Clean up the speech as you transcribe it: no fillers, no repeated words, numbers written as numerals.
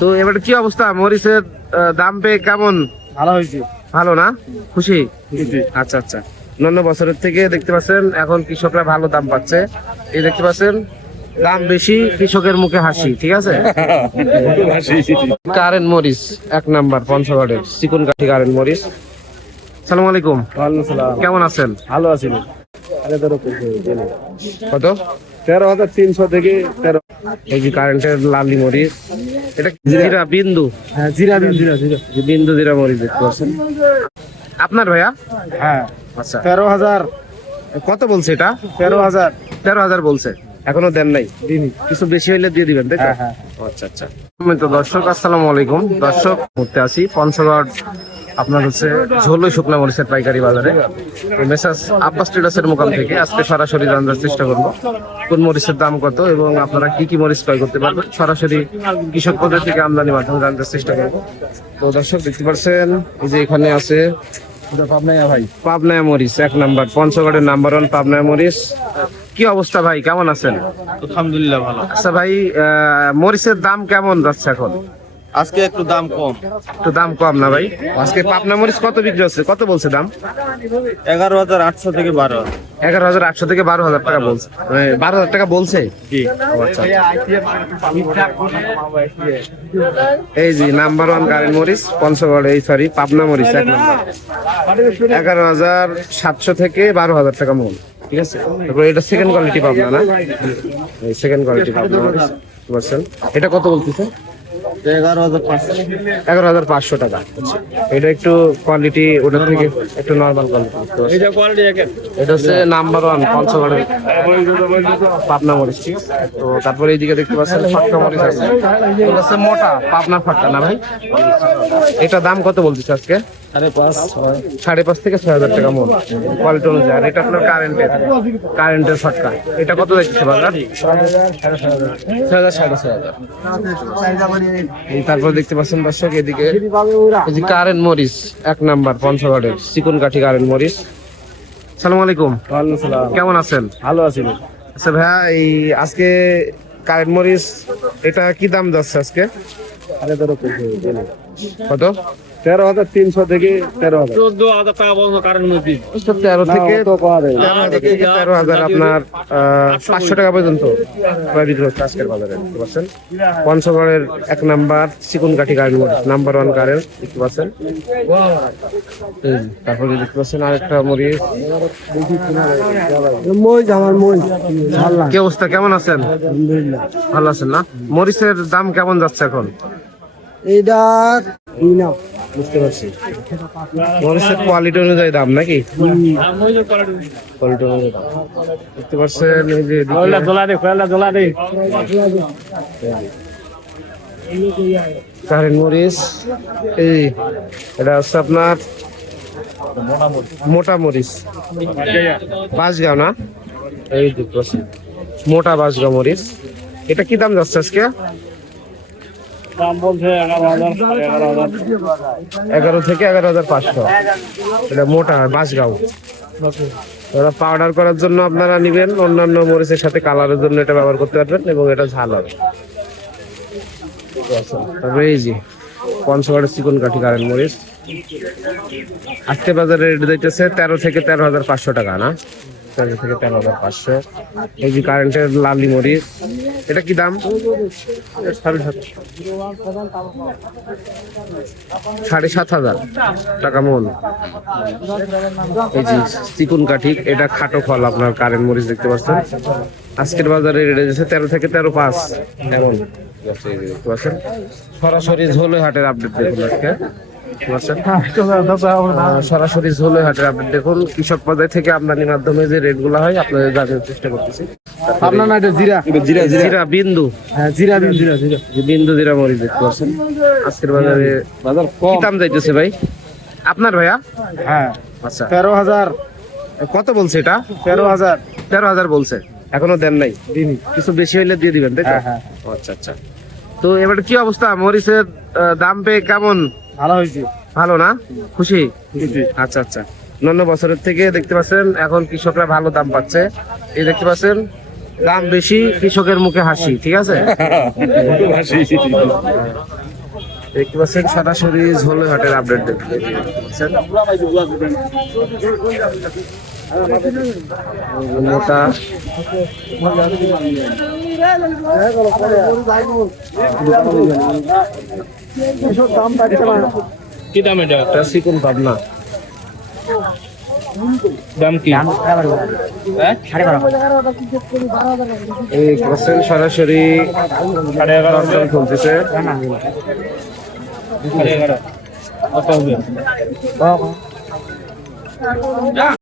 তো এবারে কি অবস্থা মরিচের দাম পেয়ে কেমন? ভালো হয়েছে। ভালো না? খুশি? খুশি। আচ্ছা আচ্ছা। অন্যান্য বছরের থেকে দেখতে পাচ্ছেন এখন কৃষকরা ভালো দাম পাচ্ছে। এই দেখতে পাচ্ছেন দাম বেশি, কৃষকের মুখে হাসি। ঠিক আছে। কারেন্ট মরিচ 1 নাম্বার পঞ্চগড়ের চিকন কাঠি কারেন্ট মরিচ। সালাম আলাইকুম। ওয়ালাইকুম সালাম। কেমন আছেন? ভালো আছি। কত? 13,300 থেকে 13। এই যে কারেন্টের লালি মরিচ, এটা জিরা বিন্দু। হ্যাঁ, জিরা জিরা। বিন্দু জিরা মরিচ দেখতে পাচ্ছেন। আপনার ভাইয়া? হ্যাঁ, আচ্ছা। 13,000। কত বলছে এটা? 13,000 13,000 বলছে, এখনো দেন নাই? দিনই। কিছু বেশি হইলে দিয়ে দিবেন, তাই তো? হ্যাঁ। আচ্ছা আচ্ছা। তো দর্শক আসসালামু আলাইকুম। দর্শক ঘুরতে আসি পঞ্চগড় আপনার হচ্ছে ঝোলই শুকনা মরিচের পাইকারি বাজারে মেসাজ আব্বাস ট্রেডার্সের মোকাম থেকে আজকে সরাসরি জানার চেষ্টা করবো কোন মরিচের দাম কত এবং আপনারা কি কি মরিচ ক্রয় করতে পারবেন, সরাসরি কৃষক পদের থেকে আমদানি মাধ্যমে জানার চেষ্টা করবো। তো দর্শক দেখতে পাচ্ছেন এই যে এখানে আছে পাবনায়া মরিচ 1 নাম্বার পঞ্চগড়ের নাম্বার 1 পাবনায়া মরিচ। কি অবস্থা ভাই, কেমন আছেন? আলহামদুলিল্লাহ ভালো। আচ্ছা ভাই, মরিচের দাম কেমন যাচ্ছে এখন? আজকে একটু দাম কম। তো দাম কম না ভাই? আজকে পাবনা মরিচ কত বিক্রি হচ্ছে, কত বলছে দাম? 11,800 থেকে 12,000। 11,800 থেকে 12,000 টাকা বলছে, 12,000 টাকা বলছে। জি। আচ্ছা। এই যে নাম্বার 1 কারেন্ট মরিচ পঞ্চগড়, এই সরি পাবনা মরিচ 1 নাম্বার 11,700 থেকে 12,000 টাকা মূল। ঠিক আছে। তারপর এটা সেকেন্ড কোয়ালিটি পাবনা না? এই সেকেন্ড কোয়ালিটি পাবনা মরিচ বুঝছেন। এটা কত বলতেছে? 11,500 টাকা। এটা একটু কোয়ালিটি ওটার থেকে একটু নরমাল কোয়ালিটি। এটা হচ্ছে নাম্বার 1 পঞ্চগড়ের পাবনা মরিচ। ঠিক আছে। তো তারপরে এইদিকে দেখতে পাচ্ছেন ফটকা মরিচ আছে, এটা হচ্ছে মোটা পাবনার ফটকা না ভাই? এটা দাম কত বলতেছে আজকে? 5.5 থেকে 6,000 টাকা মূল কোয়ালিটি অনুযায়ী। আর এটা আপনার কারেন্টের ফটকা, এটা কত দেখতেছে বাজার? 6,000 6,500। এই তারপর দেখতে পাচ্ছেন দর্শক এদিকে এই যে কারেন্ট মরিচ 1 নাম্বার পঞ্চগড়ের চিকন কাঠি কারেন্ট মরিচ। সালাম আলাইকুম। ওয়ালাইকুম সালাম। কেমন আছেন? ভালো আছি। আচ্ছা ভাইয়া, এই আজকে কারেন্ট মরিচ এটা কি দাম যাচ্ছে আজকে? কত? 13,300 থেকে 13,000। 14,000 টাকা বলছো কারেন্ট মরিচ। 13 থেকে 13,000 আপনার 500 টাকা পর্যন্ত ক্রয় বিক্রি হচ্ছে আজকের বাজারে। দেখতে পাচ্ছেন পঞ্চগড়ের 1 নাম্বার চিকন কাঠি কারেন্ট মরিচ নাম্বার 1 কারেন্ট দেখতে পাচ্ছেন। তারপরে দেখতে পাচ্ছেন আরেকটা মরিচ। কি অবস্থা, কেমন আছেন? ভালো আছেন না? মরিচের দাম কেমন যাচ্ছে এখন? এইটা বুঝতে পারছি, মরিচের কোয়ালিটি অনুযায়ী দাম নাকি? কোয়ালিটি অনুযায়ী দাম দেখতে পাচ্ছেন। এই যে কারেন্ট মরিচ, এই এটা হচ্ছে আপনার মোটা মরিচ বাঁশগাঁও না? এই দেখতে পাচ্ছি মোটা বাঁশগাঁও মরিচ। এটা কি দাম যাচ্ছে আজকে? দাম বলছে 11 থেকে 11,500। এটা মোটা বাঁশগাঁও। এটা পাউডার করার জন্য আপনারা নিবেন, অন্যান্য মরিচের সাথে কালারের জন্য এটা ব্যবহার করতে পারবেন এবং এটা ঝাল হবে। তারপরে এই যে পঞ্চগড়ের চিকন কাঠি কারেন্ট মরিচ আজকে বাজারে রেট দিতেছে 13 থেকে 13,500 টাকা না? 13 থেকে 13,500। এই যে কারেন্টের লালি মরিচ, এটা কি দাম? 7,500 টাকা মন। এই যে চিকন কাঠি, এটা খাটো ফল আপনার কারেন্ট মরিচ দেখতে পাচ্ছেন। আজকের বাজারে রেট দিতেছে 13 থেকে 13,500 এমন। দেখতে পাচ্ছেন সরাসরি ঝোলে হাটের আপডেট দেখুন আজকে। সরাসরি ঝোলে হাটের আপডেট দেখুন। কৃষক পর্যায় থেকে আমদানির মাধ্যমে যে রেট গুলা হয় আপনাদের জানার চেষ্টা করতেছি। জিরা বিন্দু, বিন্দু জিরা মরিচ দেখতে পাচ্ছেন আজকের বাজারে কি দাম যাইতেছে ভাই আপনার ভাইয়া? হ্যাঁ। আচ্ছা 13,000। কত বলছে এটা? 13,000 13,000 বলছে, এখনো দেন নাই? দিনই। কিছু বেশি হইলে দিয়ে দিবেন, তাই তো? হ্যাঁ। আচ্ছা আচ্ছা। তো এবারে কি অবস্থা মরিচের দাম পেয়ে কেমন? ভালো হয়েছে। ভালো না? খুশি? আচ্ছা আচ্ছা। অন্যান্য বছরের থেকে দেখতে পাচ্ছেন এখন কৃষকরা ভালো দাম পাচ্ছে। এই দেখতে পাচ্ছেন দাম বেশি, কৃষকের মুখে হাসি, ঠিক আছে? দেখতে পাচ্ছেন সরাসরি ঝোলে হাটের আপডেট দেখতে পাচ্ছেন। মোটা কি দাম এটা? একটা চিকন পাবনা। দাম কি? এই পাচ্ছেন সরাসরি 11.5 দরদাম চলতেছে। 11.5 কত হবে?